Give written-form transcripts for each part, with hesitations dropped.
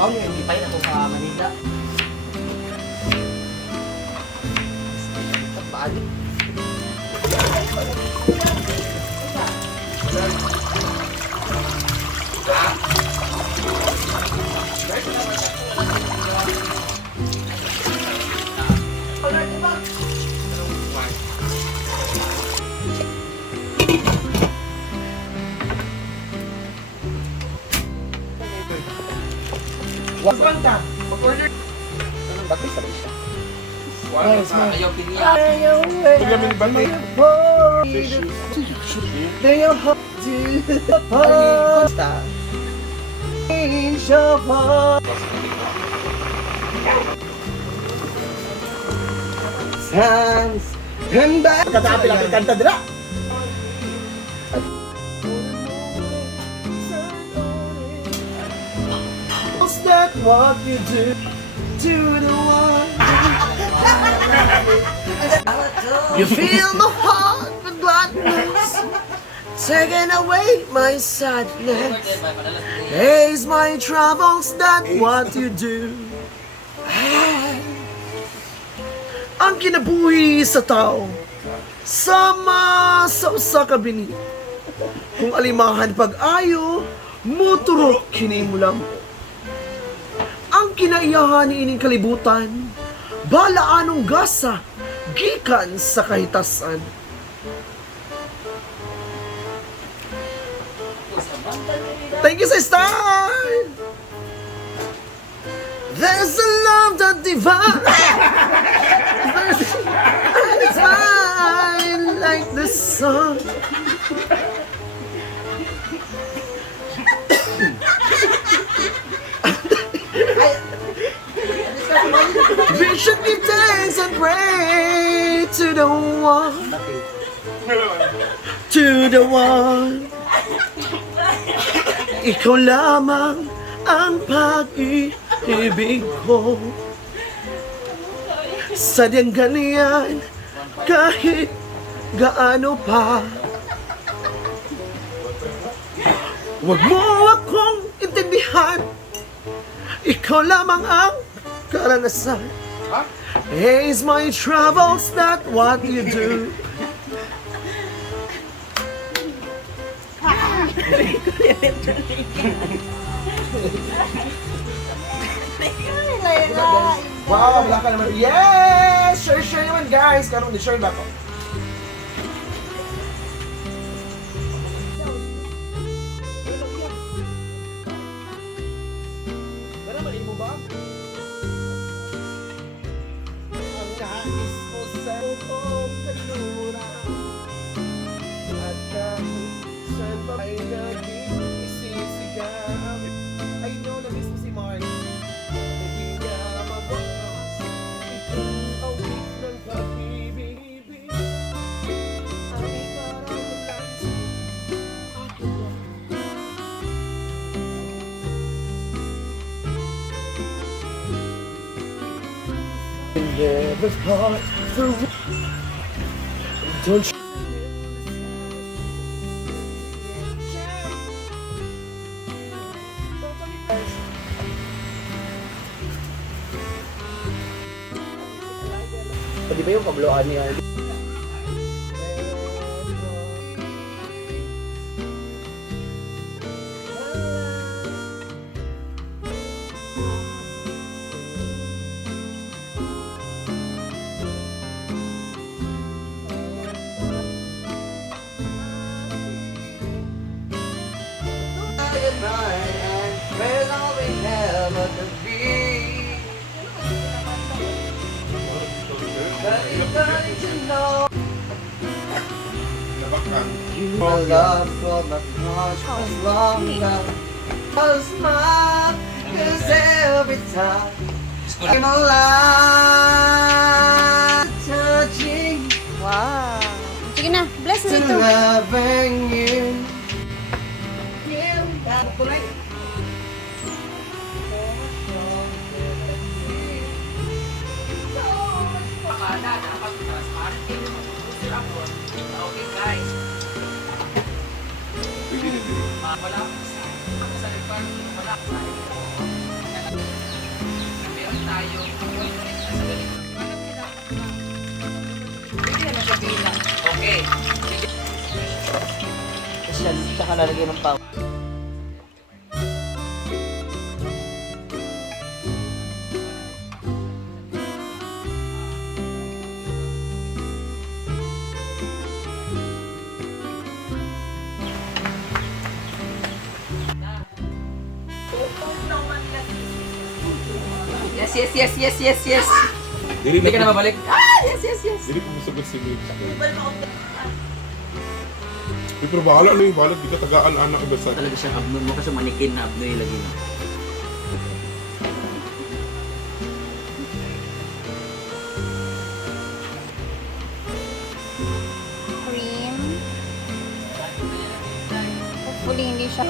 Ako yung hindi pa yun ako sa Manila. Balik. Banta. Mag-order. Ba't may sabay siya? Ayaw piniya. Paglamin ba may Sans handa. Katapi lang ang kanta dira. What's that what you do to the one? You fill my heart with gladness, taking away my sadness. Ease my troubles, that what you do. Ang kinabuhi sa tao, sama sa usa ka bini. Kung alimahan pag-ayo, muturok kinimulam. Ang kinaiyahan ni ining kalibutan, balaanong gasa, gikan sa kahitasan. Thank you sa star! There's a love that divine. And it's mine like the sun. We should give thanks and pray to the one. To the one. Ikaw lamang ang pag-ibig ko. Sadyang ganyan kahit gaano pa. Huwag mo akong intindihan, ikaw lamang ang karanasan. Ease my troubles, not what you do. Wow, wala ka naman. Yes! Share naman guys. Karoon, share ba ko? Imo ba? Ang nais mo sa utong kanura at kahit saan pa ay naging isisigaw. I know na mismo si Mark. Hindi niya mabakas. Ikaw ang weak ng pag-ibig. Aming parang lansa. Never part through. Don't you? Pwede ba yung pabloan niya? And where's all we have but the beat? But it's starting to know the love for my heart was longer. Was mine, 'cause every time I'm alive, touching Wow. Sige na, bless na to ito. loving you. Wala sa likod, wala sa Meron tayo. Pwede naman siya bilang. Okay. Tapos yan, tsaka lalagay ng pao. Yes, yes, yes, yes, yes, yes. Dili Hindi ka na babalik. Ah, yes, yes, yes. Dili ko gusto si Mix. Pero bahala na yung balat, di ka tagaan anak iba sa... Talaga siyang abnoy mo kasi manikin na abnoy lagi na. Cream. Hopefully hindi siya.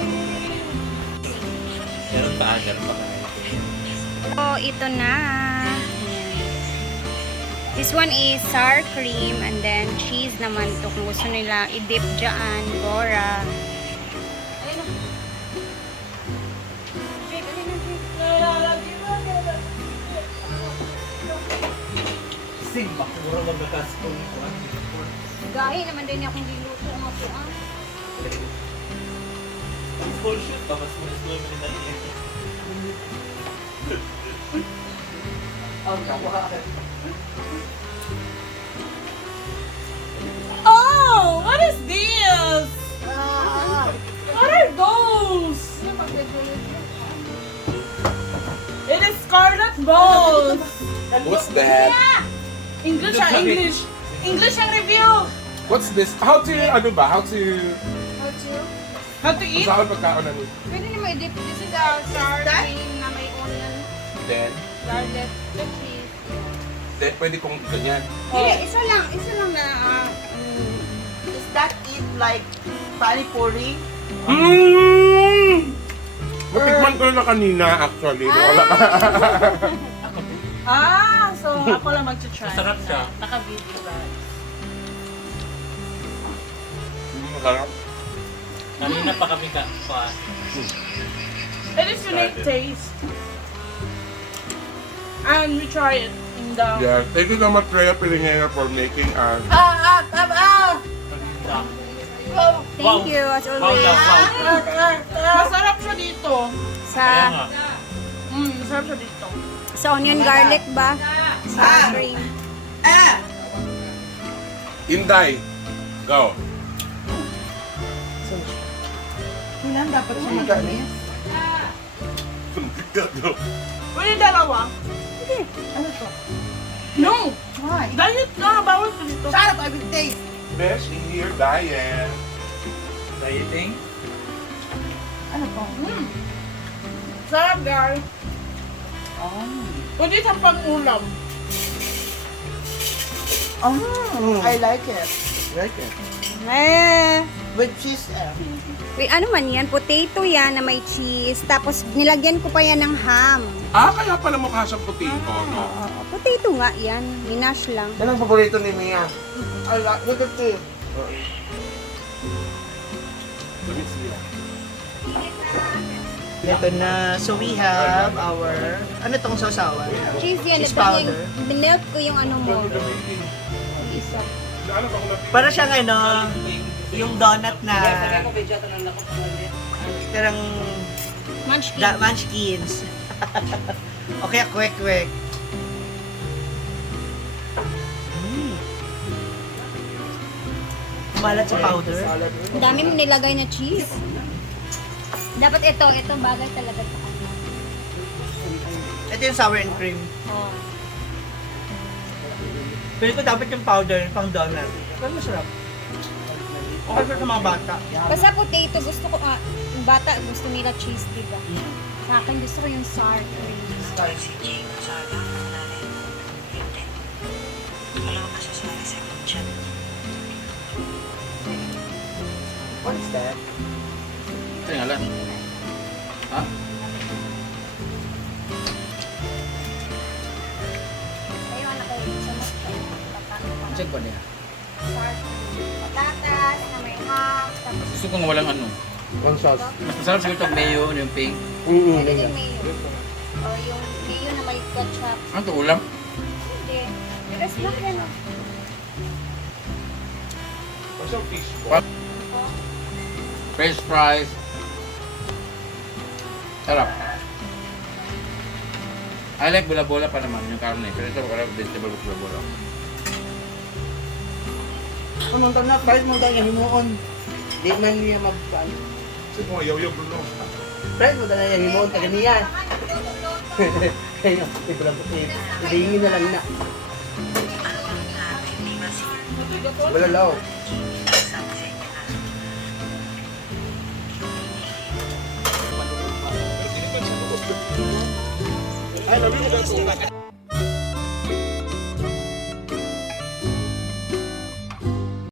Meron pa, meron pa. So, ito na. Ayan. This one is sour cream and then cheese naman to kung gusto nila i-dip dyan. Gora. Ayun na. Jake, ayun na, Jake. Sigma, mura magatas kung Gahi naman din akong diluto ang ako. full shoot pa, mas slow mo nila niya. Ang kawa. Oh, what is this? What are those? It is scarlet balls. What's that? English ang English. English ang review. What's this? How to, ano ba? How to... How to eat? Saan pagkaon na nun? Pwede naman i-dip. This is a sour cream na may onion, Then, garlic, the cheese. then pwede kong ganyan. Hindi, isa lang na Does that eat like pani-puri? Matikman ko na kanina actually. Wala ka. So ako lang mag-try. Masarap siya. Naka-video guys. Masarap. Kanina pa kami pa. It is unique taste. And we try it in the... Yeah, thank you so much Rhea Pilingera for making us. Thank you, as Wow always. daw, wow. Masarap siya dito. Sa, Kaya nga. Masarap siya dito. sa onion garlic ba? Sour cream. Inday, go. Kailan dapat siya magalis? Pwede dalawa? Ano to? No! Why? Diet na! Bawal ko dito. Shut up, I will taste. Besh in here, Diane. Dieting? Ano to? Sarap, guys. Pwede sa pang-ulam. I like it. Like it. With cheese Wait, ano man yan? Potato yan na may cheese. Tapos nilagyan ko pa yan ng ham. Ah, kaya pala mukha siyang potato, no? Potato nga yan. Minash lang. Yan ang paborito ni Mia. I like, look at this. Let me see. Ito na. So we have our, ano tong sausawan? Cheese yan. Cheese Ito yung, powder. binelt ko yung ano mo. Isa. Ano ba kung napili? Para siyang ano, yung donut na, parang Munchkin. munchkins. Okay, quick. Malat sa powder. Ang dami mo nilagay na cheese. Dapat ito bagay talaga sa kanya. Ito yung sour and cream. Oh. Pero ito dapat yung powder, pang donut. Pero masarap. Okay sa mga bata. Basta potato, gusto ko, yung bata gusto nila cheese, diba? Sa akin gusto ko yung sour cream. What is that? Ito yung alam. Ha? Ayun, anak ko, sa mas Check ba niya? sour cream. Patatas na may ham, tapos Gusto kong walang ano. One sauce. Mas masarap siguro itong mayo, yung pink. pwede din mayo. Or yung mayo na may ketchup. Ano to, ulam? Hindi. Pero snack yan oh. French fries. Sarap. I like bola-bola pa naman yung karne. Pero ito, wala vegetable with bola-bola. Anong taon na, kahit mo tayo himuon. Di man niya mabaan. Kasi mga yaw-yaw, Bruno. Kahit mo tayo himuon, taga niya. Kaya, ibigin na lang na. Wala lao. Ay, love you, guys.